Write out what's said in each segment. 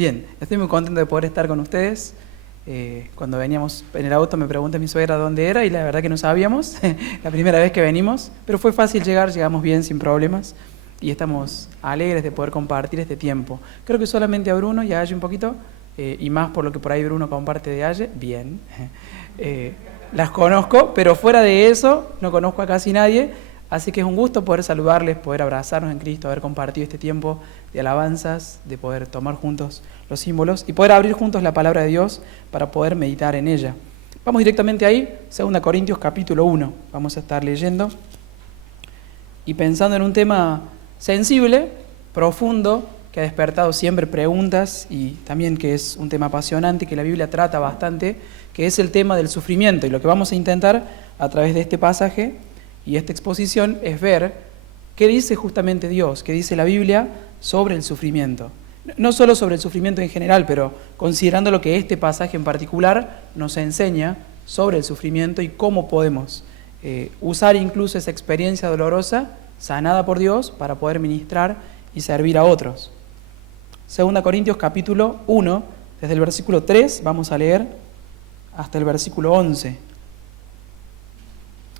Bien, estoy muy contento de poder estar con ustedes. Cuando veníamos en el auto me pregunta mi suegra dónde era y la verdad que no sabíamos, la primera vez que venimos, pero fue fácil llegar, llegamos bien, sin problemas y estamos alegres de poder compartir este tiempo. Creo que solamente a Bruno y a Aye un poquito, y más por lo que por ahí Bruno comparte de Aye, bien. Las conozco, pero fuera de eso no conozco a casi nadie. Así que es un gusto poder saludarles, poder abrazarnos en Cristo, haber compartido este tiempo de alabanzas, de poder tomar juntos los símbolos y poder abrir juntos la palabra de Dios para poder meditar en ella. Vamos directamente ahí, 2 Corintios capítulo 1. Vamos a estar leyendo y pensando en un tema sensible, profundo, que ha despertado siempre preguntas y también que es un tema apasionante que la Biblia trata bastante, que es el tema del sufrimiento. Y lo que vamos a intentar a través de este pasaje y esta exposición es ver qué dice justamente Dios, qué dice la Biblia sobre el sufrimiento. No solo sobre el sufrimiento en general, pero considerando lo que este pasaje en particular nos enseña sobre el sufrimiento y cómo podemos usar incluso esa experiencia dolorosa, sanada por Dios, para poder ministrar y servir a otros. 2 Corintios capítulo 1, desde el versículo 3, vamos a leer hasta el versículo 11.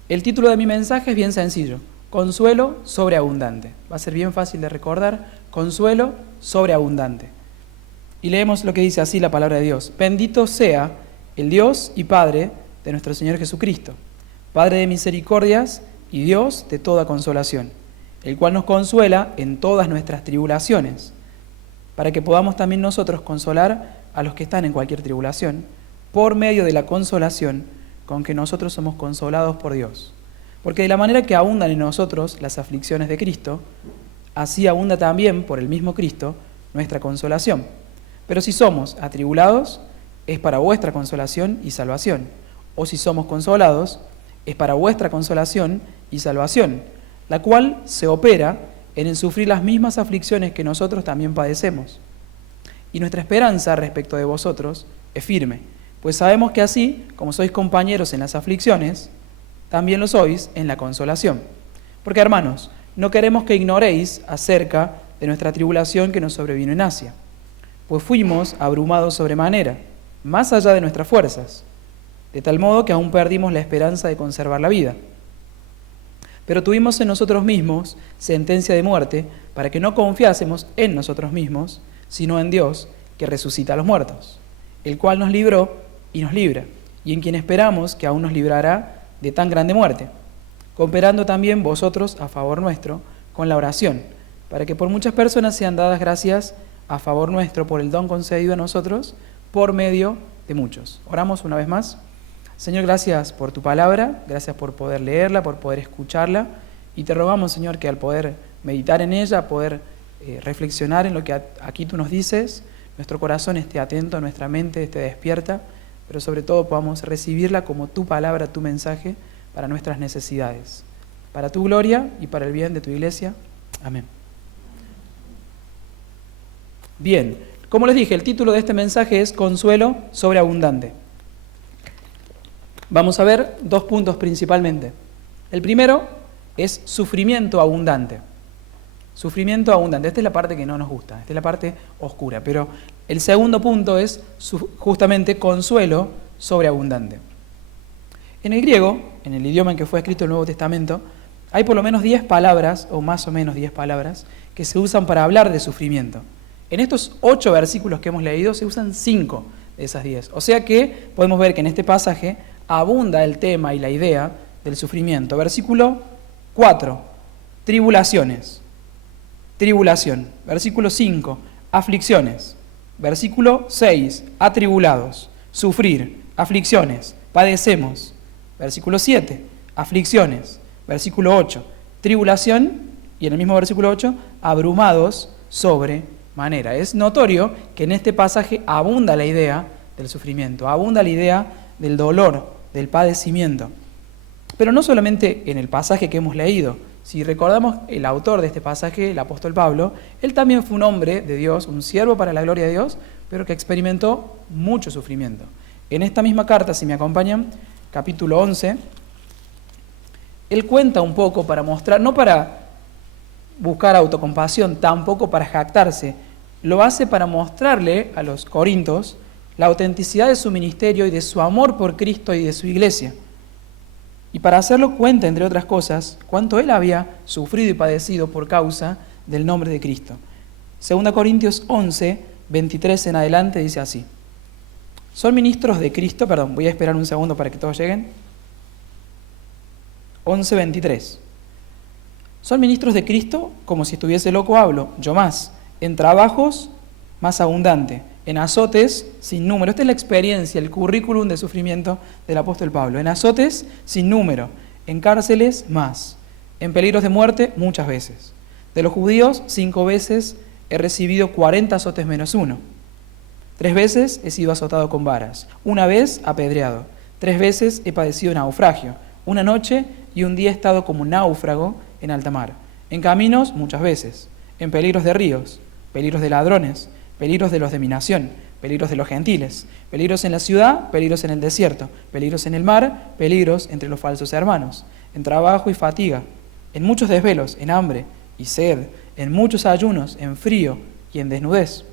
El título de mi mensaje es bien sencillo: Consuelo sobreabundante. Va a ser bien fácil de recordar: Consuelo sobreabundante. Y leemos lo que dice así la palabra de Dios: Bendito sea el Dios y Padre de nuestro Señor Jesucristo, Padre de misericordias y Dios de toda consolación, el cual nos consuela en todas nuestras tribulaciones, para que podamos también nosotros consolar a los que están en cualquier tribulación, por medio de la consolación con que nosotros somos consolados por Dios. Porque de la manera que abundan en nosotros las aflicciones de Cristo, así abunda también por el mismo Cristo nuestra consolación. Pero si somos atribulados, es para vuestra consolación y salvación. O si somos consolados, es para vuestra consolación y salvación, la cual se opera en el sufrir las mismas aflicciones que nosotros también padecemos. Y nuestra esperanza respecto de vosotros es firme, pues sabemos que así, como sois compañeros en las aflicciones, también lo sois en la consolación. Porque, hermanos, no queremos que ignoréis acerca de nuestra tribulación que nos sobrevino en Asia, pues fuimos abrumados sobremanera, más allá de nuestras fuerzas, de tal modo que aún perdimos la esperanza de conservar la vida. Pero tuvimos en nosotros mismos sentencia de muerte, para que no confiásemos en nosotros mismos, sino en Dios, que resucita a los muertos, el cual nos libró y nos libra, y en quien esperamos que aún nos librará de tan grande muerte, cooperando también vosotros a favor nuestro con la oración, para que por muchas personas sean dadas gracias a favor nuestro por el don concedido a nosotros por medio de muchos. Oramos una vez más. Señor, gracias por tu palabra, gracias por poder leerla, por poder escucharla, y te rogamos, Señor, que al poder meditar en ella, poder reflexionar en lo que aquí tú nos dices, nuestro corazón esté atento, nuestra mente esté despierta, pero sobre todo podamos recibirla como tu palabra, tu mensaje, para nuestras necesidades, para tu gloria y para el bien de tu iglesia. Amén. Bien, como les dije, el título de este mensaje es Consuelo sobreabundante. Vamos a ver 2 puntos principalmente. El primero es sufrimiento abundante. Sufrimiento abundante. Esta es la parte que no nos gusta, esta es la parte oscura. Pero el segundo punto es justamente consuelo sobreabundante. En el griego, en el idioma en que fue escrito el Nuevo Testamento, hay por lo menos 10 palabras, o más o menos 10 palabras, que se usan para hablar de sufrimiento. En estos 8 versículos que hemos leído se usan 5 de esas 10. O sea que podemos ver que en este pasaje abunda el tema y la idea del sufrimiento. Versículo 4, tribulaciones. Tribulación. Versículo 5, aflicciones. Versículo 6, atribulados. Sufrir, aflicciones, padecemos. Versículo 7, aflicciones. Versículo 8, tribulación. Y en el mismo versículo 8, abrumados sobremanera. Es notorio que en este pasaje abunda la idea del sufrimiento, abunda la idea del dolor, del padecimiento. Pero no solamente en el pasaje que hemos leído. Si recordamos el autor de este pasaje, el apóstol Pablo, él también fue un hombre de Dios, un siervo para la gloria de Dios, pero que experimentó mucho sufrimiento. En esta misma carta, si me acompañan, capítulo 11, él cuenta un poco para mostrar, no para buscar autocompasión, tampoco para jactarse, lo hace para mostrarle a los corintios la autenticidad de su ministerio y de su amor por Cristo y de su iglesia. Y para hacerlo cuenta, entre otras cosas, cuánto él había sufrido y padecido por causa del nombre de Cristo. 2 Corintios 11, 23 en adelante dice así. Son ministros de Cristo, voy a esperar un segundo para que todos lleguen. 11, 23. Son ministros de Cristo, como si estuviese loco hablo, yo más. En trabajos, más abundante. En azotes, sin número. Esta es la experiencia, el currículum de sufrimiento del apóstol Pablo. En azotes, sin número. En cárceles, más. En peligros de muerte, muchas veces. De los judíos, 5 veces he recibido 40 azotes menos 1. 3 veces he sido azotado con varas. 1 vez apedreado. 3 veces he padecido naufragio. 1 noche y un día he estado como náufrago en alta mar. En caminos, muchas veces. En peligros de ríos, peligros de ladrones, peligros de los de mi nación, peligros de los gentiles, peligros en la ciudad, peligros en el desierto, peligros en el mar, peligros entre los falsos hermanos, en trabajo y fatiga, en muchos desvelos, en hambre y sed, en muchos ayunos, en frío y en desnudez.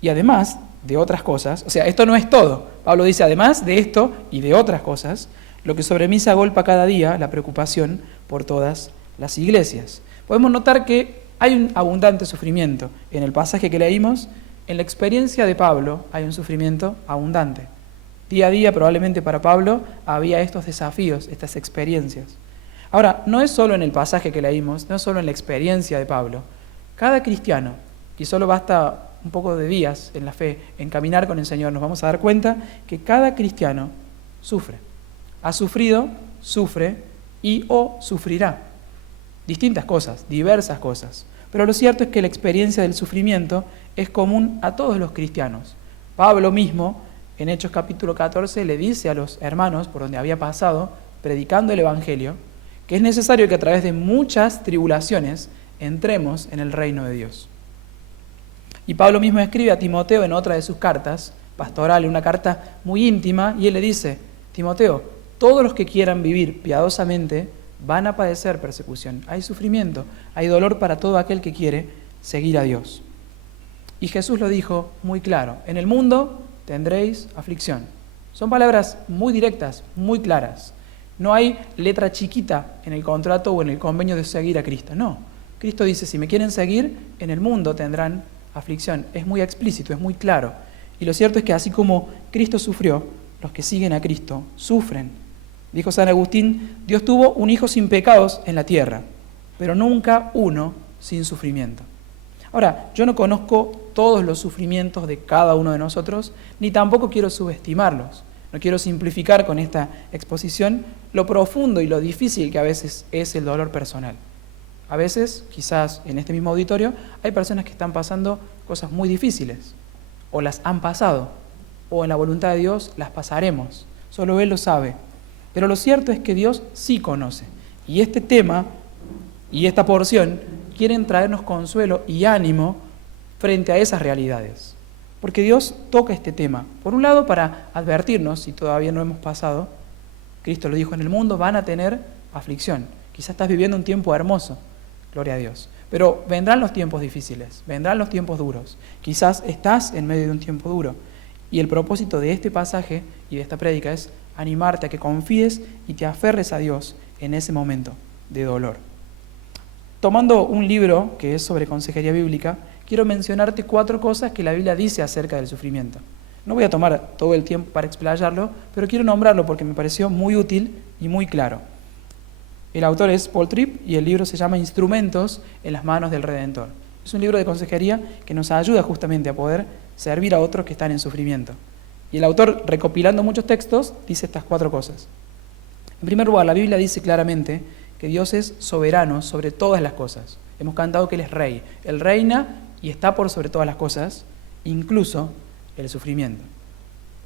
Y además de otras cosas, o sea, esto no es todo. Pablo dice, además de esto y de otras cosas, lo que sobre mí se agolpa cada día, la preocupación por todas las iglesias. Podemos notar que hay un abundante sufrimiento. En el pasaje que leímos, en la experiencia de Pablo hay un sufrimiento abundante. Día a día, probablemente para Pablo, había estos desafíos, estas experiencias. Ahora, no es solo en el pasaje que leímos, no es solo en la experiencia de Pablo. Cada cristiano, y solo basta un poco de días en la fe, en caminar con el Señor, nos vamos a dar cuenta que cada cristiano sufre. Ha sufrido, sufre y o sufrirá. Distintas cosas, diversas cosas. Pero lo cierto es que la experiencia del sufrimiento es común a todos los cristianos. Pablo mismo, en Hechos capítulo 14, le dice a los hermanos por donde había pasado, predicando el Evangelio, que es necesario que a través de muchas tribulaciones entremos en el reino de Dios. Y Pablo mismo escribe a Timoteo en otra de sus cartas, pastoral, una carta muy íntima, y él le dice, Timoteo, todos los que quieran vivir piadosamente van a padecer persecución. Hay sufrimiento, hay dolor para todo aquel que quiere seguir a Dios. Y Jesús lo dijo muy claro, en el mundo tendréis aflicción. Son palabras muy directas, muy claras. No hay letra chiquita en el contrato o en el convenio de seguir a Cristo, no. Cristo dice, si me quieren seguir, en el mundo tendrán aflicción. Es muy explícito, es muy claro. Y lo cierto es que así como Cristo sufrió, los que siguen a Cristo sufren. Dijo San Agustín, Dios tuvo un hijo sin pecados en la tierra, pero nunca uno sin sufrimiento. Ahora, yo no conozco todos los sufrimientos de cada uno de nosotros, ni tampoco quiero subestimarlos. No quiero simplificar con esta exposición lo profundo y lo difícil que a veces es el dolor personal. A veces, quizás en este mismo auditorio, hay personas que están pasando cosas muy difíciles, o las han pasado, o en la voluntad de Dios las pasaremos. Solo Él lo sabe. Pero lo cierto es que Dios sí conoce. Y este tema y esta porción quieren traernos consuelo y ánimo frente a esas realidades. Porque Dios toca este tema. Por un lado, para advertirnos, si todavía no hemos pasado, Cristo lo dijo, en el mundo van a tener aflicción. Quizás estás viviendo un tiempo hermoso, gloria a Dios. Pero vendrán los tiempos difíciles, vendrán los tiempos duros. Quizás estás en medio de un tiempo duro. Y el propósito de este pasaje y de esta prédica es animarte a que confíes y te aferres a Dios en ese momento de dolor. Tomando un libro que es sobre consejería bíblica, quiero mencionarte 4 cosas que la Biblia dice acerca del sufrimiento. No voy a tomar todo el tiempo para explayarlo, pero quiero nombrarlo porque me pareció muy útil y muy claro. El autor es Paul Tripp y el libro se llama Instrumentos en las manos del Redentor. Es un libro de consejería que nos ayuda justamente a poder servir a otros que están en sufrimiento. Y el autor, recopilando muchos textos, dice estas 4 cosas. En primer lugar, la Biblia dice claramente que Dios es soberano sobre todas las cosas. Hemos cantado que Él es rey. Él reina y está por sobre todas las cosas, incluso el sufrimiento.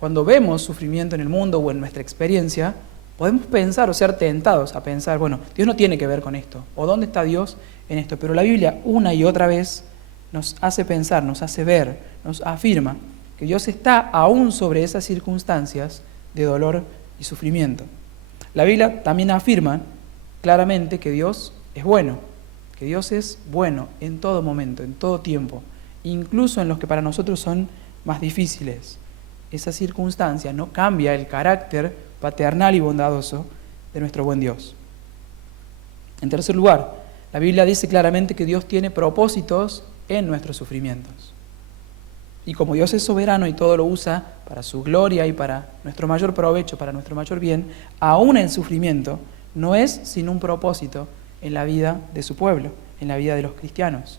Cuando vemos sufrimiento en el mundo o en nuestra experiencia, podemos pensar o ser tentados a pensar, bueno, Dios no tiene que ver con esto, o ¿dónde está Dios en esto? Pero la Biblia una y otra vez nos hace pensar, nos hace ver, nos afirma que Dios está aún sobre esas circunstancias de dolor y sufrimiento. La Biblia también afirma claramente que Dios es bueno en todo momento, en todo tiempo, incluso en los que para nosotros son más difíciles. Esa circunstancia no cambia el carácter paternal y bondadoso de nuestro buen Dios. En tercer lugar, la Biblia dice claramente que Dios tiene propósitos en nuestros sufrimientos. Y como Dios es soberano y todo lo usa para su gloria y para nuestro mayor provecho, para nuestro mayor bien, aún el sufrimiento no es sin un propósito en la vida de su pueblo, en la vida de los cristianos.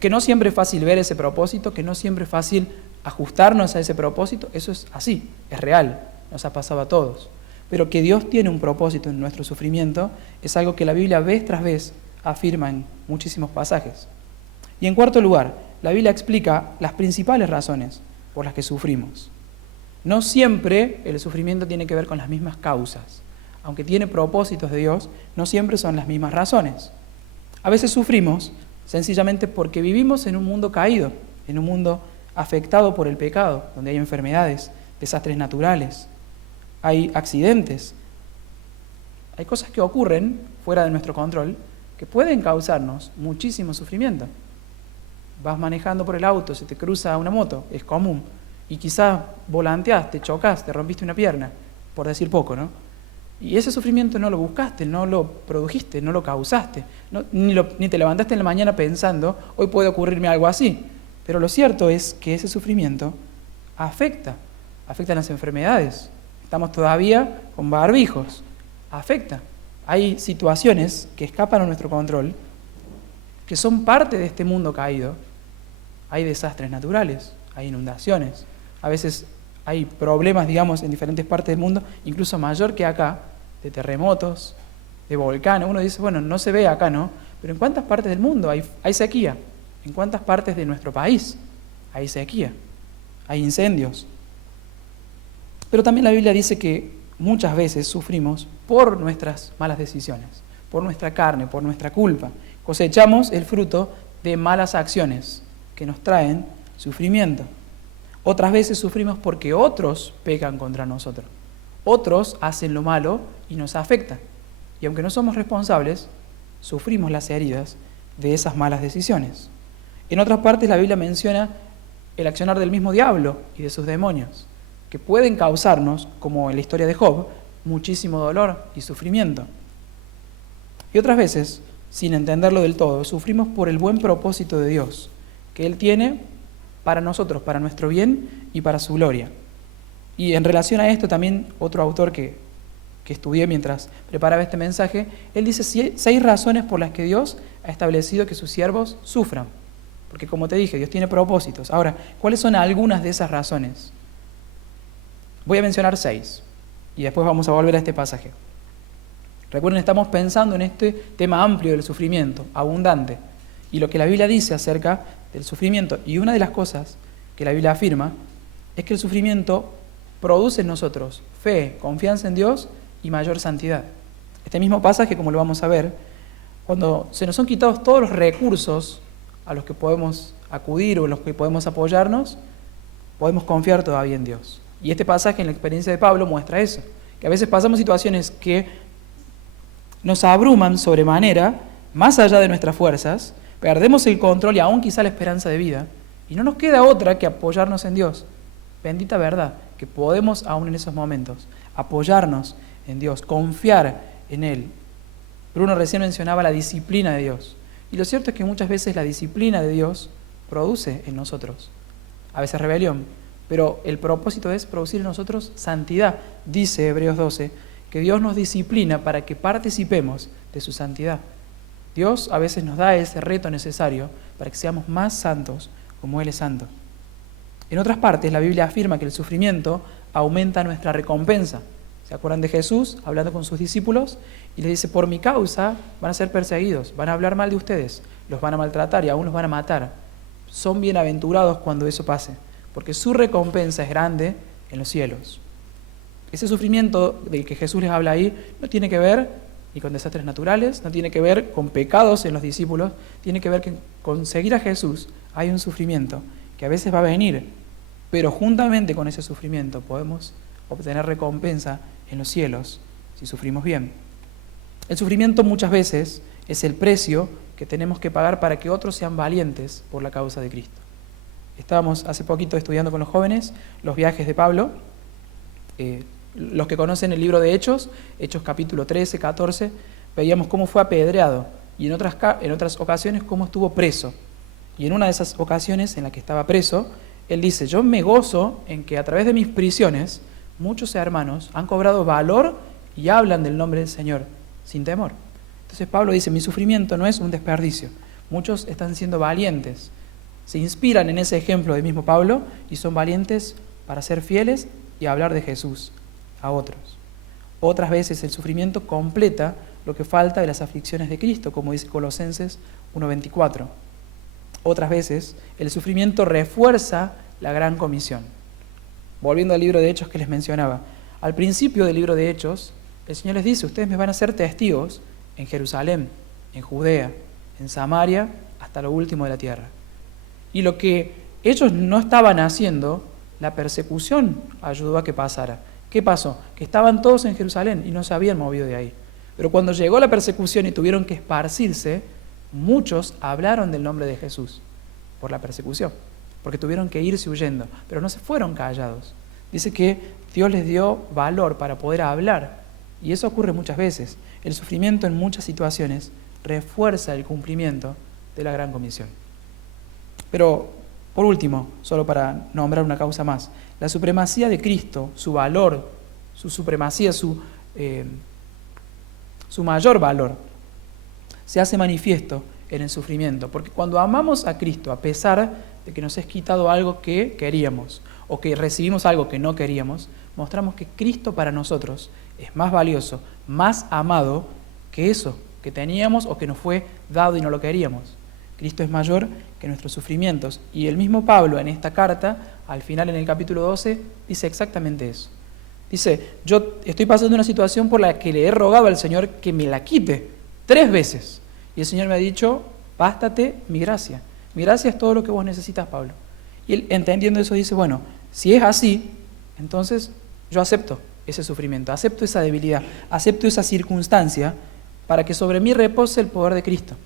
Que no siempre es fácil ver ese propósito, que no siempre es fácil ajustarnos a ese propósito, eso es así, es real, nos ha pasado a todos. Pero que Dios tiene un propósito en nuestro sufrimiento es algo que la Biblia vez tras vez afirma en muchísimos pasajes. Y en cuarto lugar, la Biblia explica las principales razones por las que sufrimos. No siempre el sufrimiento tiene que ver con las mismas causas. Aunque tiene propósitos de Dios, no siempre son las mismas razones. A veces sufrimos sencillamente porque vivimos en un mundo caído, en un mundo afectado por el pecado, donde hay enfermedades, desastres naturales, hay accidentes, hay cosas que ocurren fuera de nuestro control que pueden causarnos muchísimo sufrimiento. Vas manejando por el auto, se te cruza una moto, es común, y quizás volanteás, te chocas, te rompiste una pierna, por decir poco, ¿no? Y ese sufrimiento no lo buscaste, no lo produjiste, no lo causaste, ni te levantaste en la mañana pensando, hoy puede ocurrirme algo así. Pero lo cierto es que ese sufrimiento afecta las enfermedades. Estamos todavía con barbijos, afecta. Hay situaciones que escapan a nuestro control, que son parte de este mundo caído. Hay desastres naturales, hay inundaciones, a veces hay problemas, digamos, en diferentes partes del mundo, incluso mayor que acá, de terremotos, de volcanes. Uno dice, bueno, no se ve acá, ¿no? Pero ¿en cuántas partes del mundo hay sequía? ¿En cuántas partes de nuestro país hay sequía? Hay incendios. Pero también la Biblia dice que muchas veces sufrimos por nuestras malas decisiones, por nuestra carne, por nuestra culpa. Cosechamos el fruto de malas acciones que nos traen sufrimiento. Otras veces sufrimos porque otros pecan contra nosotros. Otros hacen lo malo y nos afecta. Y aunque no somos responsables, sufrimos las heridas de esas malas decisiones. En otras partes la Biblia menciona el accionar del mismo diablo y de sus demonios, que pueden causarnos, como en la historia de Job, muchísimo dolor y sufrimiento. Y otras veces, sin entenderlo del todo, sufrimos por el buen propósito de Dios, que Él tiene para nosotros, para nuestro bien y para su gloria. Y en relación a esto también otro autor que estudié mientras preparaba este mensaje, él dice 6 razones por las que Dios ha establecido que sus siervos sufran. Porque como te dije, Dios tiene propósitos. Ahora, ¿cuáles son algunas de esas razones? Voy a mencionar 6 y después vamos a volver a este pasaje. Recuerden, estamos pensando en este tema amplio del sufrimiento, abundante, y lo que la Biblia dice acerca del sufrimiento. Y una de las cosas que la Biblia afirma es que el sufrimiento produce en nosotros fe, confianza en Dios y mayor santidad. Este mismo pasaje, como lo vamos a ver, cuando se nos son quitados todos los recursos a los que podemos acudir o en los que podemos apoyarnos, podemos confiar todavía en Dios. Y este pasaje en la experiencia de Pablo muestra eso, que a veces pasamos situaciones que nos abruman sobremanera, más allá de nuestras fuerzas, perdemos el control y aún quizá la esperanza de vida, y no nos queda otra que apoyarnos en Dios. Bendita verdad, que podemos aún en esos momentos apoyarnos en Dios, confiar en Él. Bruno recién mencionaba la disciplina de Dios, y lo cierto es que muchas veces la disciplina de Dios produce en nosotros, a veces rebelión, pero el propósito es producir en nosotros santidad. Dice Hebreos 12, que Dios nos disciplina para que participemos de su santidad. Dios a veces nos da ese reto necesario para que seamos más santos como Él es santo. En otras partes, la Biblia afirma que el sufrimiento aumenta nuestra recompensa. ¿Se acuerdan de Jesús hablando con sus discípulos? Y les dice, por mi causa van a ser perseguidos, van a hablar mal de ustedes, los van a maltratar y aún los van a matar. Son bienaventurados cuando eso pase, porque su recompensa es grande en los cielos. Ese sufrimiento del que Jesús les habla ahí no tiene que ver ni con desastres naturales, no tiene que ver con pecados en los discípulos, tiene que ver que con seguir a Jesús hay un sufrimiento que a veces va a venir, pero juntamente con ese sufrimiento podemos obtener recompensa en los cielos si sufrimos bien. El sufrimiento muchas veces es el precio que que tenemos que pagar para que otros sean valientes por la causa de Cristo. Estábamos hace poquito estudiando con los jóvenes los viajes de Pablo. Los que conocen el libro de Hechos capítulo 13, 14, veíamos cómo fue apedreado y en otras ocasiones cómo estuvo preso. Y en una de esas ocasiones en la que estaba preso, él dice: yo me gozo en que a través de mis prisiones muchos hermanos han cobrado valor y hablan del nombre del Señor sin temor. Entonces Pablo dice: mi sufrimiento no es un desperdicio. Muchos están siendo valientes, se inspiran en ese ejemplo del mismo Pablo y son valientes para ser fieles y hablar de Jesús a otros. Otras veces el sufrimiento completa lo que falta de las aflicciones de Cristo, como dice Colosenses 1:24. Otras veces el sufrimiento refuerza la gran comisión. Volviendo al libro de Hechos que les mencionaba, al principio del libro de Hechos, el Señor les dice: ustedes me van a ser testigos en Jerusalén, en Judea, en Samaria, hasta lo último de la tierra. Y lo que ellos no estaban haciendo, la persecución ayudó a que pasara. ¿Qué pasó? Que estaban todos en Jerusalén y no se habían movido de ahí. Pero cuando llegó la persecución y tuvieron que esparcirse, muchos hablaron del nombre de Jesús por la persecución, porque tuvieron que irse huyendo, pero no se fueron callados. Dice que Dios les dio valor para poder hablar, y eso ocurre muchas veces. El sufrimiento en muchas situaciones refuerza el cumplimiento de la gran comisión. Pero, por último, solo para nombrar una causa más, la supremacía de Cristo, su valor, su supremacía, su mayor valor, se hace manifiesto en el sufrimiento. Porque cuando amamos a Cristo, a pesar de que nos es quitado algo que queríamos, o que recibimos algo que no queríamos, mostramos que Cristo para nosotros es más valioso, más amado que eso que teníamos o que nos fue dado y no lo queríamos. Cristo es mayor que nuestros sufrimientos. Y el mismo Pablo en esta carta, al final en el capítulo 12, dice exactamente eso. Dice: yo estoy pasando una situación por la que le he rogado al Señor que me la quite 3 veces. Y el Señor me ha dicho: bástate mi gracia. Mi gracia es todo lo que vos necesitas, Pablo. Y él, entendiendo eso, dice: bueno, si es así, entonces yo acepto ese sufrimiento, acepto esa debilidad, acepto esa circunstancia para que sobre mí repose el poder de Cristo,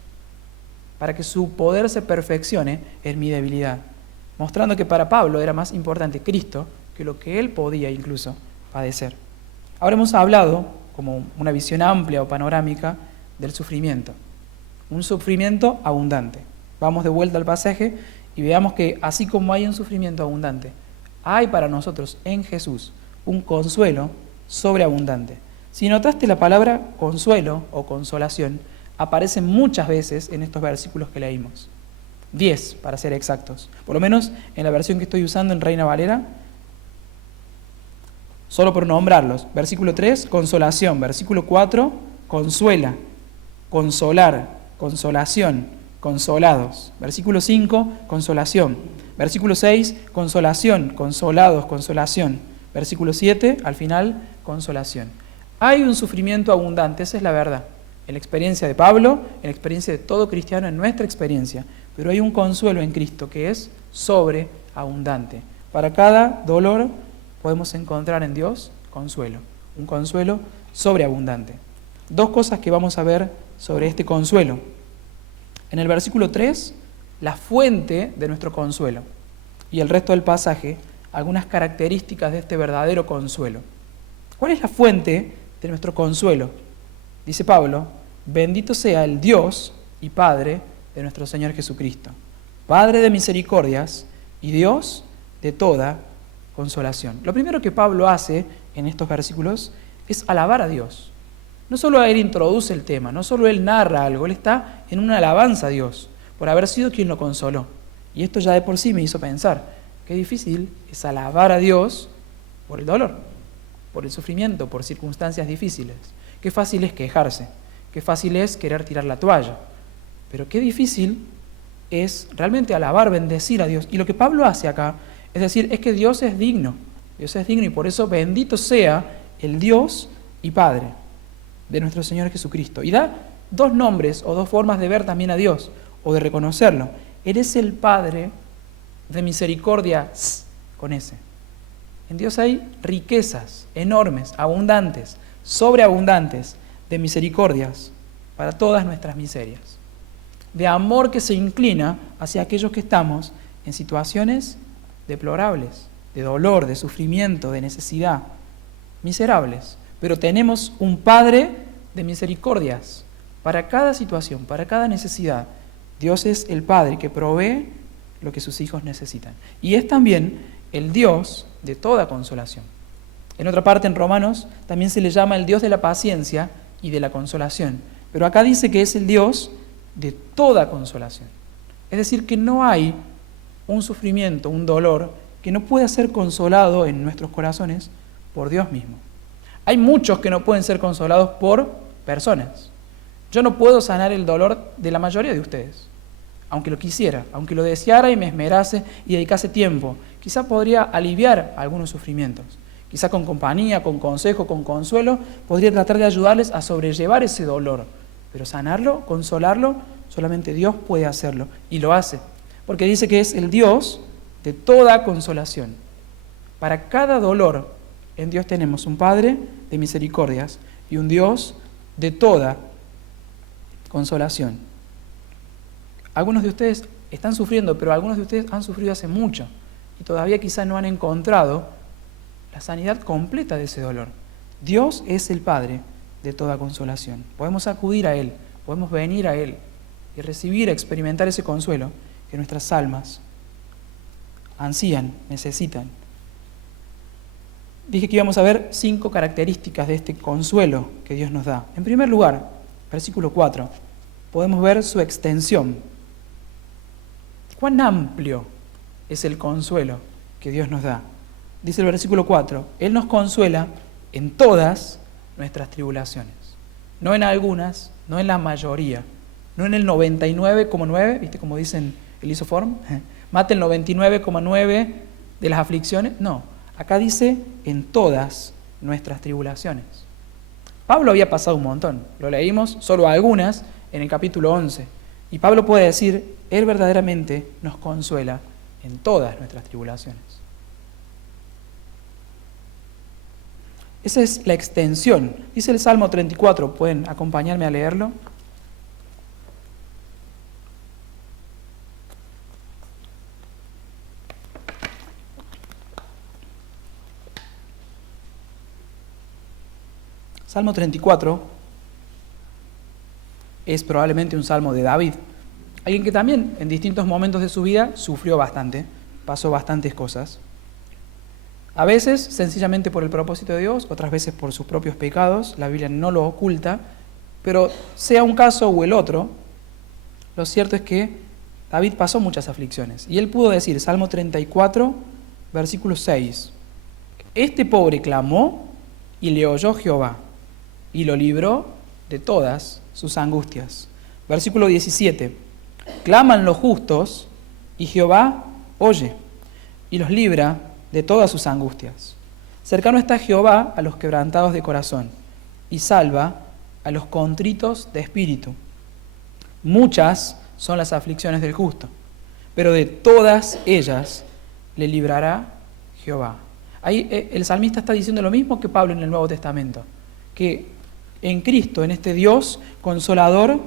para que su poder se perfeccione en mi debilidad, mostrando que para Pablo era más importante Cristo que lo que él podía incluso padecer. Ahora hemos hablado, como una visión amplia o panorámica, del sufrimiento, un sufrimiento abundante. Vamos de vuelta al pasaje y veamos que así como hay un sufrimiento abundante, hay para nosotros en Jesús un consuelo sobreabundante. Si notaste, la palabra consuelo o consolación aparece muchas veces en estos versículos que leímos. 10 para ser exactos. Por lo menos en la versión que estoy usando en Reina Valera, solo por nombrarlos. Versículo 3, consolación. Versículo 4, consuela, consolar, consolación, consolados. Versículo 5, consolación. Versículo 6, consolación, consolados, consolación. Versículo 7, al final, consolación. Hay un sufrimiento abundante, esa es la verdad. En la experiencia de Pablo, en la experiencia de todo cristiano, en nuestra experiencia. Pero hay un consuelo en Cristo que es sobreabundante. Para cada dolor podemos encontrar en Dios consuelo. Un consuelo sobreabundante. 2 cosas que vamos a ver sobre este consuelo. En el versículo 3, la fuente de nuestro consuelo. Y el resto del pasaje, algunas características de este verdadero consuelo. ¿Cuál es la fuente de nuestro consuelo? Dice Pablo: bendito sea el Dios y Padre de nuestro Señor Jesucristo, Padre de misericordias y Dios de toda consolación. Lo primero que Pablo hace en estos versículos es alabar a Dios. No solo él introduce el tema, no solo él narra algo, él está en una alabanza a Dios por haber sido quien lo consoló. Y esto ya de por sí me hizo pensar, qué difícil es alabar a Dios por el dolor, por el sufrimiento, por circunstancias difíciles. Qué fácil es quejarse, qué fácil es querer tirar la toalla, pero qué difícil es realmente alabar, bendecir a Dios. Y lo que Pablo hace acá es decir, es que Dios es digno y por eso bendito sea el Dios y Padre de nuestro Señor Jesucristo. Y da 2 nombres o 2 formas de ver también a Dios o de reconocerlo. Él es el Padre de misericordia con ese. En Dios hay riquezas enormes, sobreabundantes de misericordias para todas nuestras miserias. de amor que se inclina hacia aquellos que estamos en situaciones deplorables, de dolor, de sufrimiento, de necesidad, miserables. Pero tenemos un Padre de misericordias para cada situación, para cada necesidad. Dios es el Padre que provee lo que sus hijos necesitan. Y es también el Dios de toda consolación. En otra parte, en Romanos, también se le llama el Dios de la paciencia y de la consolación. Pero acá dice que es el Dios de toda consolación. Es decir, que no hay un sufrimiento, un dolor, que no pueda ser consolado en nuestros corazones por Dios mismo. Hay muchos que no pueden ser consolados por personas. Yo no puedo sanar el dolor de la mayoría de ustedes, aunque lo quisiera, aunque lo deseara y me esmerase y dedicase tiempo. Quizá podría aliviar algunos sufrimientos. Quizá con compañía, con consejo, con consuelo, podría tratar de ayudarles a sobrellevar ese dolor. Pero sanarlo, consolarlo, solamente Dios puede hacerlo. Y lo hace. Porque dice que es el Dios de toda consolación. Para cada dolor, en Dios tenemos un Padre de misericordias y un Dios de toda consolación. Algunos de ustedes están sufriendo, pero algunos de ustedes han sufrido hace mucho y todavía quizá no han encontrado la sanidad completa de ese dolor. Dios es el Padre de toda consolación. Podemos acudir a Él, podemos venir a Él y recibir, experimentar ese consuelo que nuestras almas ansían, necesitan. Dije que íbamos a ver 5 características de este consuelo que Dios nos da. En primer lugar, versículo 4, podemos ver su extensión. ¿Cuán amplio es el consuelo que Dios nos da? Dice el versículo 4, Él nos consuela en todas nuestras tribulaciones. No en algunas, no en la mayoría, no en el 99,9, ¿viste como dicen el isoform? Mate el 99,9 de las aflicciones. No, acá dice en todas nuestras tribulaciones. Pablo había pasado un montón, lo leímos solo algunas en el capítulo 11. Y Pablo puede decir, Él verdaderamente nos consuela en todas nuestras tribulaciones. Esa es la extensión. Dice el Salmo 34, ¿pueden acompañarme a leerlo? Salmo 34 es probablemente un salmo de David, alguien que también en distintos momentos de su vida sufrió bastante, pasó bastantes cosas. A veces sencillamente por el propósito de Dios, otras veces por sus propios pecados, la Biblia no lo oculta, pero sea un caso o el otro, lo cierto es que David pasó muchas aflicciones. Y él pudo decir, Salmo 34, versículo 6, este pobre clamó y le oyó Jehová, y lo libró de todas sus angustias. Versículo 17, claman los justos, y Jehová oye, y los libra de todas sus angustias. Cercano está Jehová a los quebrantados de corazón, y salva a los contritos de espíritu. Muchas son las aflicciones del justo, pero de todas ellas le librará Jehová. Ahí el salmista está diciendo lo mismo que Pablo en el Nuevo Testamento, que en Cristo, en este Dios consolador,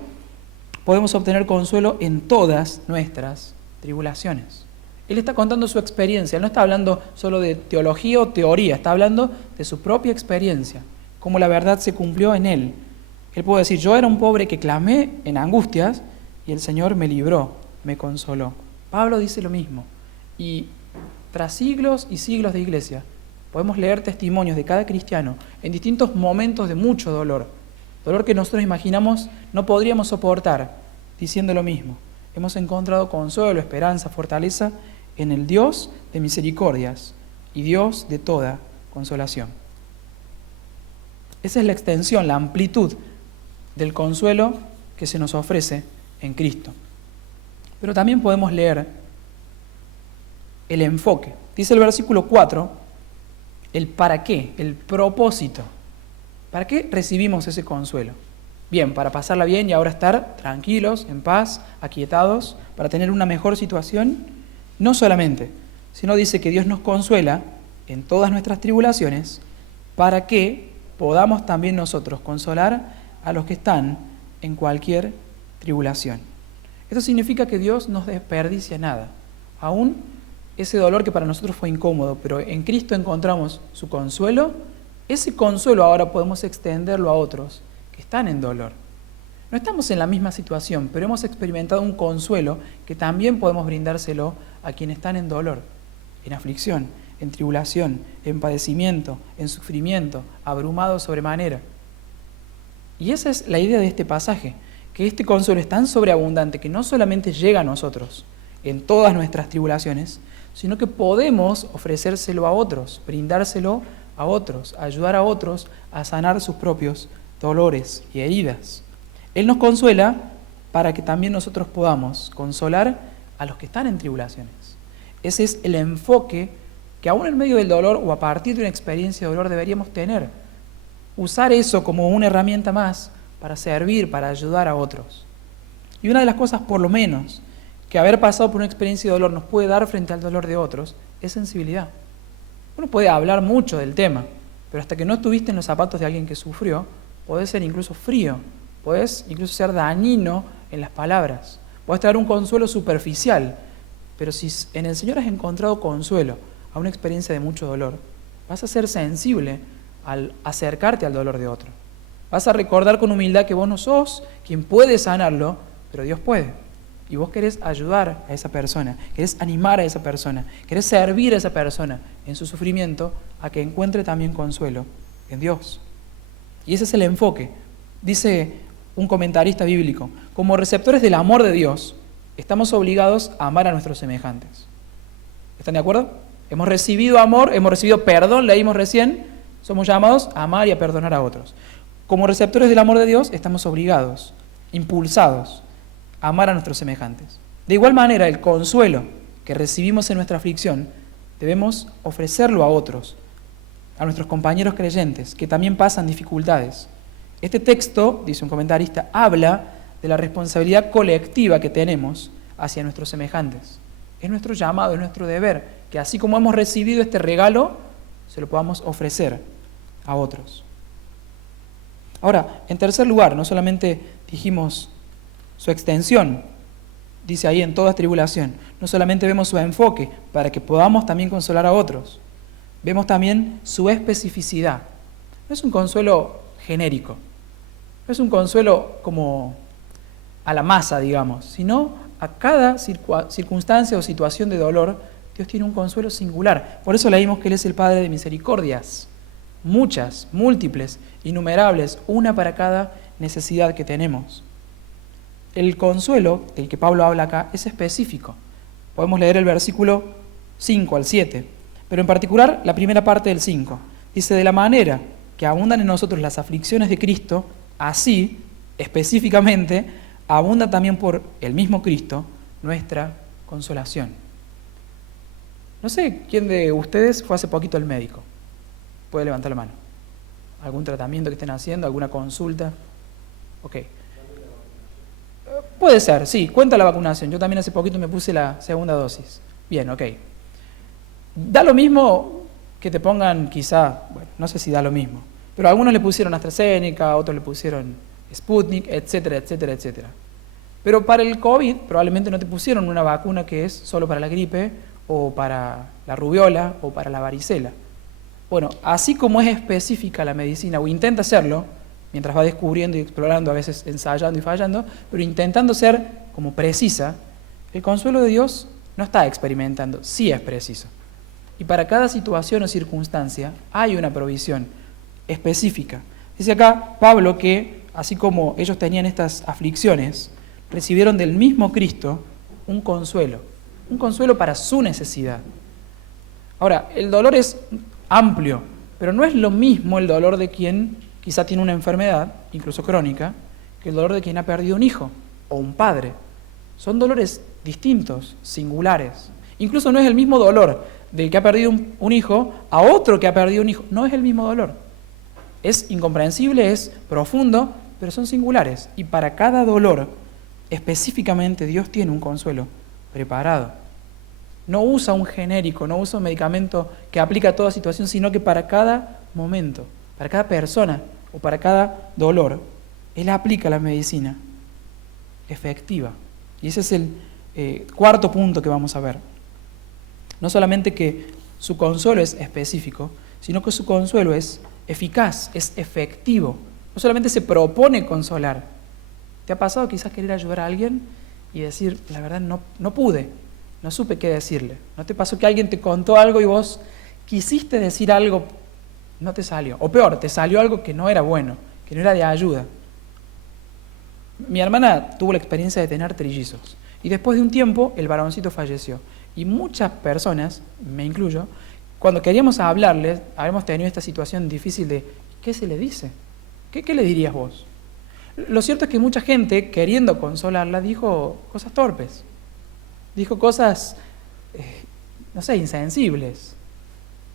podemos obtener consuelo en todas nuestras tribulaciones. Él está contando su experiencia, él no está hablando solo de teología o teoría, está hablando de su propia experiencia, cómo la verdad se cumplió en él. Él puede decir, yo era un pobre que clamé en angustias y el Señor me libró, me consoló. Pablo dice lo mismo. Y tras siglos y siglos de iglesia, podemos leer testimonios de cada cristiano en distintos momentos de mucho dolor, dolor que nosotros imaginamos no podríamos soportar, diciendo lo mismo. Hemos encontrado consuelo, esperanza, fortaleza en el Dios de misericordias y Dios de toda consolación. Esa es la extensión, la amplitud del consuelo que se nos ofrece en Cristo. Pero también podemos leer el enfoque. Dice el versículo 4, el para qué, el propósito. ¿Para qué recibimos ese consuelo? Bien, para pasarla bien y ahora estar tranquilos, en paz, aquietados, para tener una mejor situación. No solamente, sino dice que Dios nos consuela en todas nuestras tribulaciones para que podamos también nosotros consolar a los que están en cualquier tribulación. Esto significa que Dios no desperdicia nada. Aún ese dolor que para nosotros fue incómodo, pero en Cristo encontramos su consuelo, ese consuelo ahora podemos extenderlo a otros que están en dolor. No estamos en la misma situación, pero hemos experimentado un consuelo que también podemos brindárselo a quienes están en dolor, en aflicción, en tribulación, en padecimiento, en sufrimiento, abrumados sobremanera. Y esa es la idea de este pasaje, que este consuelo es tan sobreabundante que no solamente llega a nosotros en todas nuestras tribulaciones, sino que podemos ofrecérselo a otros, brindárselo a otros, ayudar a otros a sanar sus propios dolores y heridas. Él nos consuela para que también nosotros podamos consolar a los que están en tribulaciones. Ese es el enfoque que aún en medio del dolor o a partir de una experiencia de dolor deberíamos tener. Usar eso como una herramienta más para servir, para ayudar a otros. Y una de las cosas, por lo menos, que haber pasado por una experiencia de dolor nos puede dar frente al dolor de otros, es sensibilidad. Uno puede hablar mucho del tema, pero hasta que no estuviste en los zapatos de alguien que sufrió, podés ser incluso frío, podés incluso ser dañino en las palabras, podés traer un consuelo superficial, pero si en el Señor has encontrado consuelo a una experiencia de mucho dolor, vas a ser sensible al acercarte al dolor de otro. Vas a recordar con humildad que vos no sos quien puede sanarlo, pero Dios puede. Y vos querés ayudar a esa persona, querés animar a esa persona, querés servir a esa persona en su sufrimiento a que encuentre también consuelo en Dios. Y ese es el enfoque. Dice un comentarista bíblico, como receptores del amor de Dios, estamos obligados a amar a nuestros semejantes. ¿Están de acuerdo? Hemos recibido amor, hemos recibido perdón, leímos recién, somos llamados a amar y a perdonar a otros. Como receptores del amor de Dios, estamos obligados, impulsados, a amar a nuestros semejantes. De igual manera, el consuelo que recibimos en nuestra aflicción, debemos ofrecerlo a otros, a nuestros compañeros creyentes, que también pasan dificultades. Este texto, dice un comentarista, habla de la responsabilidad colectiva que tenemos hacia nuestros semejantes. Es nuestro llamado, es nuestro deber, que así como hemos recibido este regalo, se lo podamos ofrecer a otros. Ahora, en tercer lugar, no solamente dijimos su extensión, dice ahí en toda tribulación, no solamente vemos su enfoque para que podamos también consolar a otros, vemos también su especificidad. No es un consuelo genérico, no es un consuelo como a la masa, digamos, sino a cada circunstancia o situación de dolor, Dios tiene un consuelo singular. Por eso leímos que Él es el Padre de misericordias, muchas, múltiples, innumerables, una para cada necesidad que tenemos. El consuelo del que Pablo habla acá es específico. Podemos leer el versículo 5 al 7, pero en particular la primera parte del 5. Dice, de la manera que abundan en nosotros las aflicciones de Cristo, así, específicamente, abunda también por el mismo Cristo nuestra consolación. No sé quién de ustedes fue hace poquito al médico. Puede levantar la mano. ¿Algún tratamiento que estén haciendo? ¿Alguna consulta? Ok. Puede ser, sí. Cuenta la vacunación. Yo también hace poquito me puse la segunda dosis. Bien, ok. Da lo mismo que te pongan quizá, bueno, no sé si da lo mismo, pero algunos le pusieron AstraZeneca, otros le pusieron Sputnik, etcétera, etcétera, etcétera. Pero para el COVID probablemente no te pusieron una vacuna que es solo para la gripe, o para la rubiola, o para la varicela. Bueno, así como es específica la medicina, o intenta serlo, mientras va descubriendo y explorando, a veces ensayando y fallando, pero intentando ser como precisa, el consuelo de Dios no está experimentando, sí es preciso. Y para cada situación o circunstancia hay una provisión específica. Dice acá Pablo que, así como ellos tenían estas aflicciones, recibieron del mismo Cristo un consuelo para su necesidad. Ahora, el dolor es amplio, pero no es lo mismo el dolor de quien quizá tiene una enfermedad, incluso crónica, que el dolor de quien ha perdido un hijo o un padre. Son dolores distintos, singulares. Incluso no es el mismo dolor del que ha perdido un hijo a otro que ha perdido un hijo. No es el mismo dolor. Es incomprensible, es profundo, pero son singulares. Y para cada dolor, específicamente, Dios tiene un consuelo preparado. No usa un genérico, no usa un medicamento que aplica a toda situación, sino que para cada momento, para cada persona o para cada dolor, Él aplica la medicina efectiva, Y ese es el cuarto punto que vamos a ver. No solamente que su consuelo es específico, sino que su consuelo es eficaz, es efectivo. No solamente se propone consolar. ¿Te ha pasado quizás querer ayudar a alguien y decir, la verdad no pude, no supe qué decirle? ¿No te pasó que alguien te contó algo y vos quisiste decir algo, no te salió? O peor, te salió algo que no era bueno, que no era de ayuda. Mi hermana tuvo la experiencia de tener trillizos y después de un tiempo el varoncito falleció. Y muchas personas, me incluyo, cuando queríamos hablarles, habíamos tenido esta situación difícil de ¿qué se le dice? ¿Qué le dirías vos? Lo cierto es que mucha gente, queriendo consolarla, dijo cosas torpes, dijo cosas, no sé, insensibles.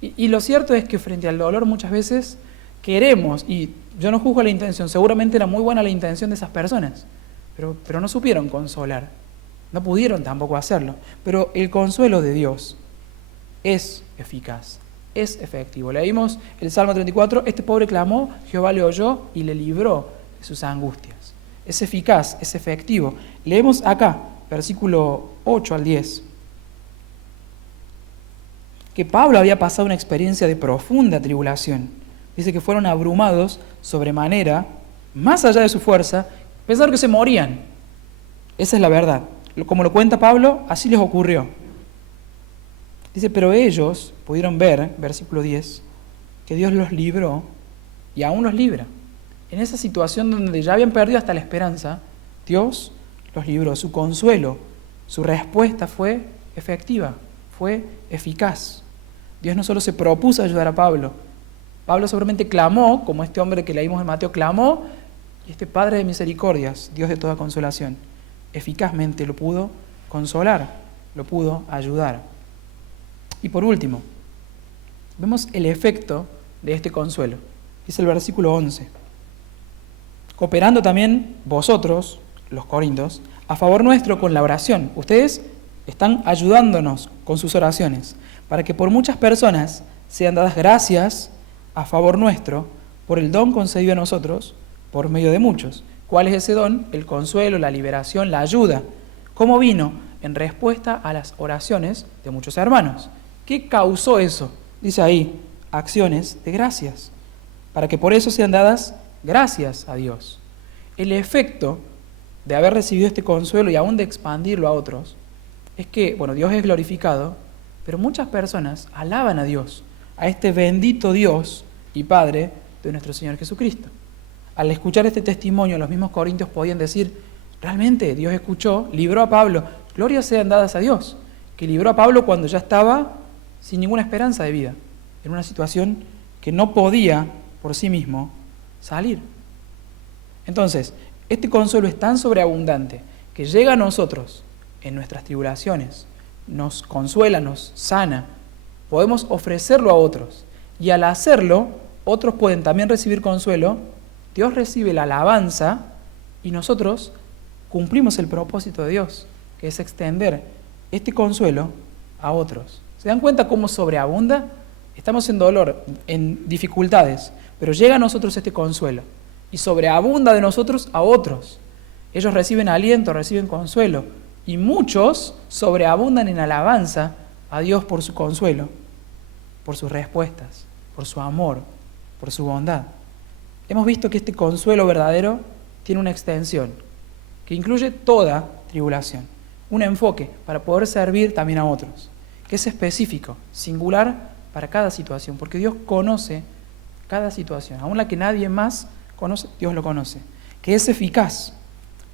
Y lo cierto es que frente al dolor muchas veces queremos, y yo no juzgo la intención, seguramente era muy buena la intención de esas personas, pero no supieron consolar, no pudieron tampoco hacerlo. Pero el consuelo de Dios es eficaz, es efectivo. Leímos el Salmo 34, este pobre clamó, Jehová le oyó y le libró de sus angustias. Es eficaz, es efectivo. Leemos acá, versículo 8 al 10, que Pablo había pasado una experiencia de profunda tribulación. Dice que fueron abrumados sobremanera, más allá de su fuerza, pensaron que se morían. Esa es la verdad. Como lo cuenta Pablo, así les ocurrió. Dice, pero ellos pudieron ver, versículo 10, que Dios los libró y aún los libra. En esa situación donde ya habían perdido hasta la esperanza, Dios los libró. Su consuelo, su respuesta fue efectiva, fue eficaz. Dios no solo se propuso ayudar a Pablo, Pablo seguramente clamó, como este hombre que leímos en Mateo clamó, y este Padre de misericordias, Dios de toda consolación, eficazmente lo pudo consolar, lo pudo ayudar. Y por último, vemos el efecto de este consuelo. Dice el versículo 11. Cooperando también vosotros, los corintios, a favor nuestro con la oración. Ustedes están ayudándonos con sus oraciones, para que por muchas personas sean dadas gracias a favor nuestro por el don concedido a nosotros por medio de muchos. ¿Cuál es ese don? El consuelo, la liberación, la ayuda. ¿Cómo vino? En respuesta a las oraciones de muchos hermanos. ¿Qué causó eso? Dice ahí, acciones de gracias, para que por eso sean dadas gracias a Dios. El efecto de haber recibido este consuelo y aún de expandirlo a otros es que, bueno, Dios es glorificado, pero muchas personas alaban a Dios, a este bendito Dios y Padre de nuestro Señor Jesucristo. Al escuchar este testimonio, los mismos corintios podían decir, realmente Dios escuchó, libró a Pablo, glorias sean dadas a Dios, que libró a Pablo cuando ya estaba sin ninguna esperanza de vida, en una situación que no podía por sí mismo salir. Entonces, este consuelo es tan sobreabundante que llega a nosotros en nuestras tribulaciones, nos consuela, nos sana, podemos ofrecerlo a otros y al hacerlo, otros pueden también recibir consuelo, Dios recibe la alabanza y nosotros cumplimos el propósito de Dios, que es extender este consuelo a otros. ¿Se dan cuenta cómo sobreabunda? Estamos en dolor, en dificultades, pero llega a nosotros este consuelo y sobreabunda de nosotros a otros. Ellos reciben aliento, reciben consuelo y muchos sobreabundan en alabanza a Dios por su consuelo, por sus respuestas, por su amor, por su bondad. Hemos visto que este consuelo verdadero tiene una extensión que incluye toda tribulación, un enfoque para poder servir también a otros, que es específico, singular para cada situación, porque Dios conoce cada situación, aún la que nadie más conoce, Dios lo conoce, que es eficaz.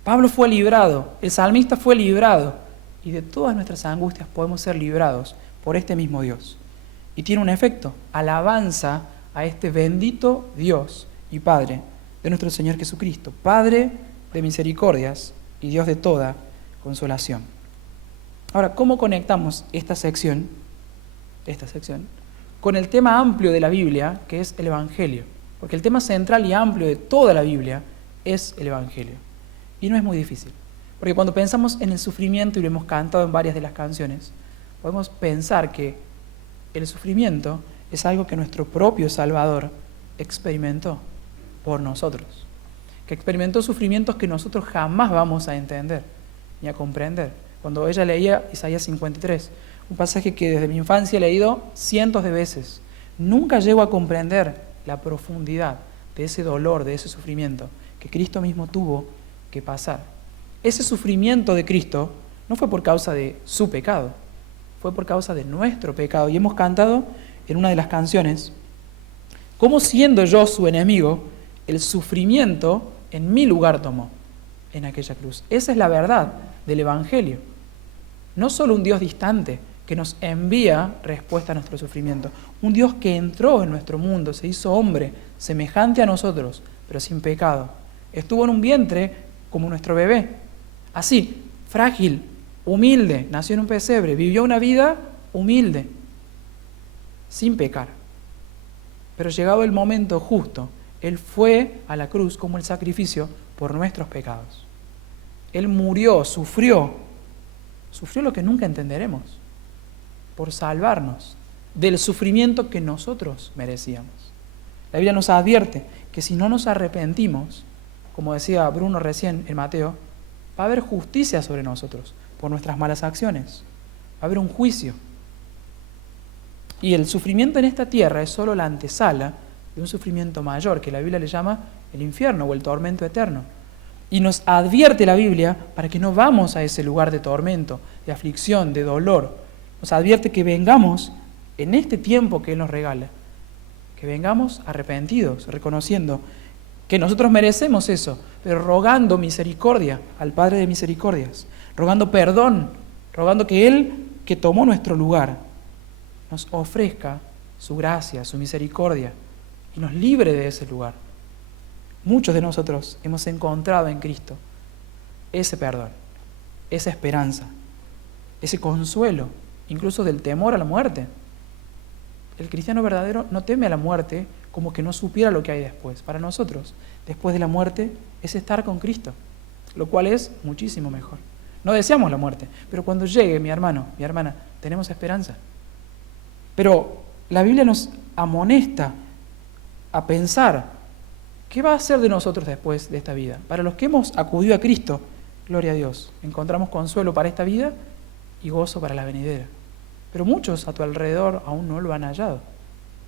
Pablo fue librado, el salmista fue librado, y de todas nuestras angustias podemos ser librados por este mismo Dios. Y tiene un efecto, alabanza a este bendito Dios y Padre de nuestro Señor Jesucristo, Padre de misericordias y Dios de toda consolación. Ahora, ¿cómo conectamos esta sección con el tema amplio de la Biblia, que es el Evangelio? Porque el tema central y amplio de toda la Biblia es el Evangelio. Y no es muy difícil, porque cuando pensamos en el sufrimiento, y lo hemos cantado en varias de las canciones, podemos pensar que el sufrimiento es algo que nuestro propio Salvador experimentó por nosotros, que experimentó sufrimientos que nosotros jamás vamos a entender, ni a comprender. Cuando ella leía Isaías 53, un pasaje que desde mi infancia he leído cientos de veces, nunca llego a comprender la profundidad de ese dolor, de ese sufrimiento que Cristo mismo tuvo que pasar. Ese sufrimiento de Cristo no fue por causa de su pecado, fue por causa de nuestro pecado. Y hemos cantado en una de las canciones, cómo siendo yo su enemigo, el sufrimiento en mi lugar tomó en aquella cruz. Esa es la verdad del Evangelio. No solo un Dios distante que nos envía respuesta a nuestro sufrimiento, un Dios que entró en nuestro mundo, se hizo hombre, semejante a nosotros, pero sin pecado. Estuvo en un vientre como nuestro bebé, así, frágil, humilde, nació en un pesebre, vivió una vida humilde, sin pecar. Pero llegado el momento justo, Él fue a la cruz como el sacrificio por nuestros pecados. Él murió, sufrió lo que nunca entenderemos, por salvarnos del sufrimiento que nosotros merecíamos. La Biblia nos advierte que si no nos arrepentimos, como decía Bruno recién en Mateo, va a haber justicia sobre nosotros por nuestras malas acciones. Va a haber un juicio. Y el sufrimiento en esta tierra es solo la antesala de un sufrimiento mayor, que la Biblia le llama el infierno o el tormento eterno. Y nos advierte la Biblia para que no vamos a ese lugar de tormento, de aflicción, de dolor. Nos advierte que vengamos en este tiempo que Él nos regala, que vengamos arrepentidos, reconociendo que nosotros merecemos eso, pero rogando misericordia al Padre de misericordias, rogando perdón, rogando que Él, que tomó nuestro lugar, nos ofrezca su gracia, su misericordia y nos libre de ese lugar. Muchos de nosotros hemos encontrado en Cristo ese perdón, esa esperanza, ese consuelo, incluso del temor a la muerte. El cristiano verdadero no teme a la muerte como que no supiera lo que hay después. Para nosotros, después de la muerte, es estar con Cristo, lo cual es muchísimo mejor. No deseamos la muerte, pero cuando llegue, mi hermano, mi hermana, tenemos esperanza. Pero la Biblia nos amonesta a pensar, ¿qué va a hacer de nosotros después de esta vida? Para los que hemos acudido a Cristo, gloria a Dios, encontramos consuelo para esta vida y gozo para la venidera. Pero muchos a tu alrededor aún no lo han hallado.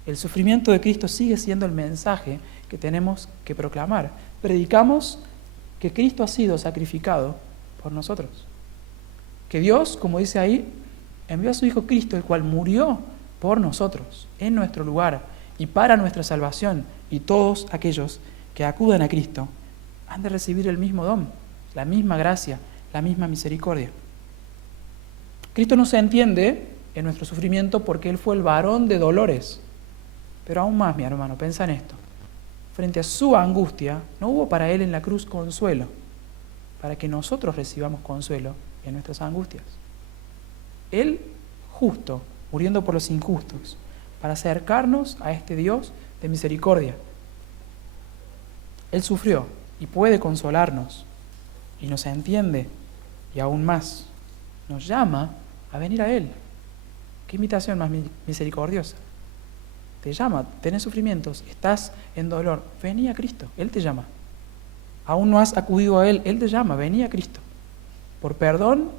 El sufrimiento de Cristo sigue siendo el mensaje que tenemos que proclamar. Predicamos que Cristo ha sido sacrificado por nosotros. Que Dios, como dice ahí, envió a su Hijo Cristo, el cual murió por nosotros, en nuestro lugar y para nuestra salvación. Y todos aquellos que acudan a Cristo han de recibir el mismo don, la misma gracia, la misma misericordia. Cristo no se entiende en nuestro sufrimiento porque Él fue el varón de dolores. Pero aún más, mi hermano, piensa en esto. Frente a su angustia, no hubo para Él en la cruz consuelo, para que nosotros recibamos consuelo en nuestras angustias. Él, justo, muriendo por los injustos, para acercarnos a este Dios de misericordia. Él sufrió y puede consolarnos, y nos entiende, y aún más, nos llama a venir a Él. ¿Qué invitación más misericordiosa? Te llama, tenés sufrimientos, estás en dolor, vení a Cristo, Él te llama. Aún no has acudido a Él, Él te llama, vení a Cristo, por perdón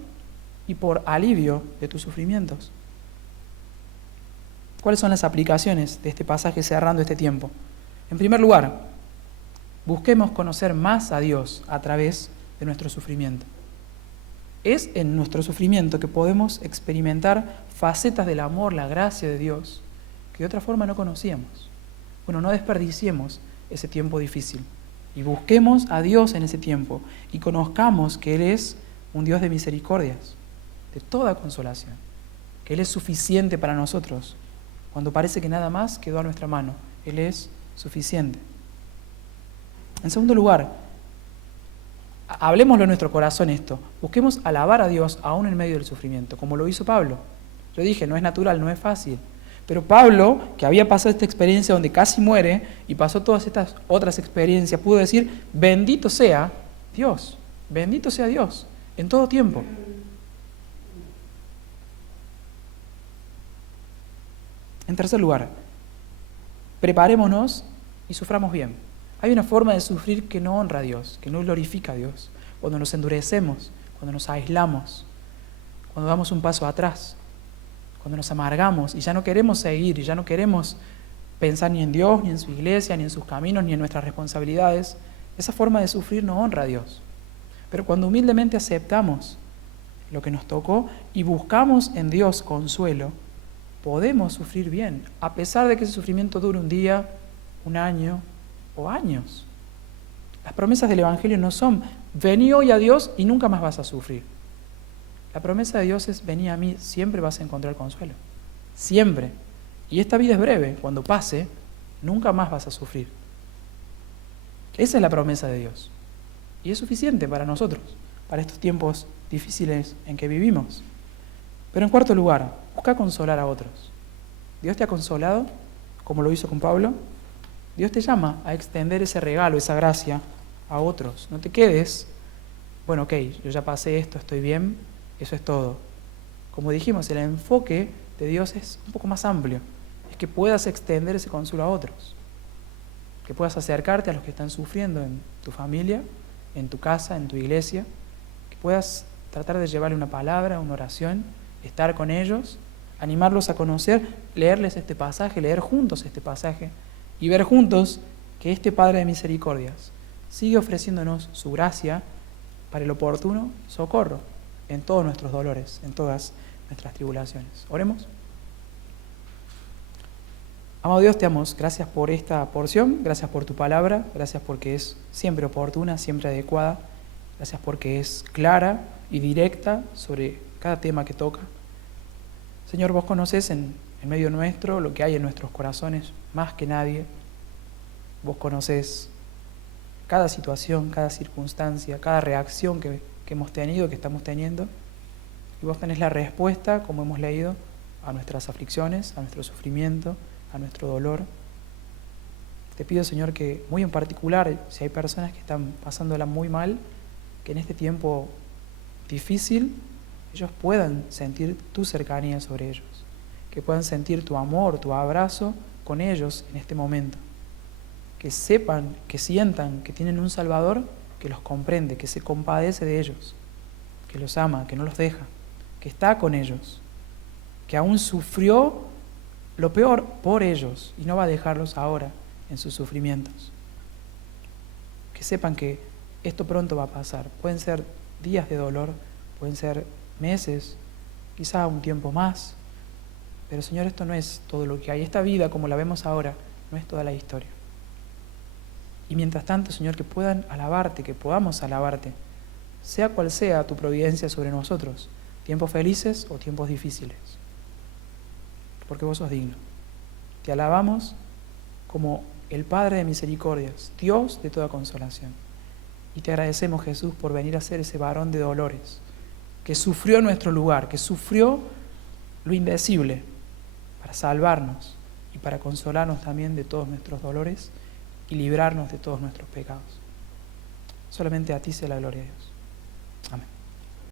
y por alivio de tus sufrimientos. ¿Cuáles son las aplicaciones de este pasaje cerrando este tiempo? En primer lugar, busquemos conocer más a Dios a través de nuestro sufrimiento. Es en nuestro sufrimiento que podemos experimentar facetas del amor, la gracia de Dios, que de otra forma no conocíamos. Bueno, no desperdiciemos ese tiempo difícil y busquemos a Dios en ese tiempo y conozcamos que Él es un Dios de misericordias, de toda consolación, que Él es suficiente para nosotros. Cuando parece que nada más quedó a nuestra mano, Él es suficiente. En segundo lugar, hablemoslo en nuestro corazón esto, busquemos alabar a Dios aún en medio del sufrimiento, como lo hizo Pablo. Yo dije, no es natural, no es fácil. Pero Pablo, que había pasado esta experiencia donde casi muere y pasó todas estas otras experiencias, pudo decir, bendito sea Dios en todo tiempo. En tercer lugar, preparémonos y suframos bien. Hay una forma de sufrir que no honra a Dios, que no glorifica a Dios. Cuando nos endurecemos, cuando nos aislamos, cuando damos un paso atrás, cuando nos amargamos y ya no queremos seguir y ya no queremos pensar ni en Dios, ni en su iglesia, ni en sus caminos, ni en nuestras responsabilidades, esa forma de sufrir no honra a Dios. Pero cuando humildemente aceptamos lo que nos tocó y buscamos en Dios consuelo, podemos sufrir bien, a pesar de que ese sufrimiento dure un día, un año o años. Las promesas del Evangelio no son, vení hoy a Dios y nunca más vas a sufrir. La promesa de Dios es, vení a mí, siempre vas a encontrar consuelo. Siempre. Y esta vida es breve, cuando pase, nunca más vas a sufrir. Esa es la promesa de Dios. Y es suficiente para nosotros, para estos tiempos difíciles en que vivimos. Pero en cuarto lugar, busca consolar a otros. Dios te ha consolado, como lo hizo con Pablo. Dios te llama a extender ese regalo, esa gracia a otros. No te quedes, bueno, ok, yo ya pasé esto, estoy bien, eso es todo. Como dijimos, el enfoque de Dios es un poco más amplio. Es que puedas extender ese consuelo a otros. Que puedas acercarte a los que están sufriendo en tu familia, en tu casa, en tu iglesia. Que puedas tratar de llevarle una palabra, una oración, estar con ellos, animarlos a conocer, leerles este pasaje, leer juntos este pasaje y ver juntos que este Padre de misericordias sigue ofreciéndonos su gracia para el oportuno socorro en todos nuestros dolores, en todas nuestras tribulaciones. Oremos. Amado Dios, te damos gracias por esta porción, gracias por tu palabra, gracias porque es siempre oportuna, siempre adecuada, gracias porque es clara y directa sobre cada tema que toca. Señor, vos conocés en medio nuestro lo que hay en nuestros corazones más que nadie. Vos conocés cada situación, cada circunstancia, cada reacción que hemos tenido, que estamos teniendo. Y vos tenés la respuesta, como hemos leído, a nuestras aflicciones, a nuestro sufrimiento, a nuestro dolor. Te pido, Señor, que muy en particular, si hay personas que están pasándola muy mal, que en este tiempo difícil ellos puedan sentir tu cercanía sobre ellos, que puedan sentir tu amor, tu abrazo con ellos en este momento, que sepan, que sientan que tienen un Salvador que los comprende, que se compadece de ellos, que los ama, que no los deja, que está con ellos, que aún sufrió lo peor por ellos y no va a dejarlos ahora en sus sufrimientos. Que sepan que esto pronto va a pasar. Pueden ser días de dolor, pueden ser meses, quizá un tiempo más. Pero Señor, esto no es todo lo que hay. Esta vida, como la vemos ahora, no es toda la historia. Y mientras tanto, Señor, que puedan alabarte, que podamos alabarte, sea cual sea tu providencia sobre nosotros, tiempos felices o tiempos difíciles. Porque vos sos digno. Te alabamos como el Padre de misericordias, Dios de toda consolación. Y te agradecemos, Jesús, por venir a ser ese varón de dolores, que sufrió en nuestro lugar, que sufrió lo indecible para salvarnos y para consolarnos también de todos nuestros dolores y librarnos de todos nuestros pecados. Solamente a ti sea la gloria de Dios. Amén.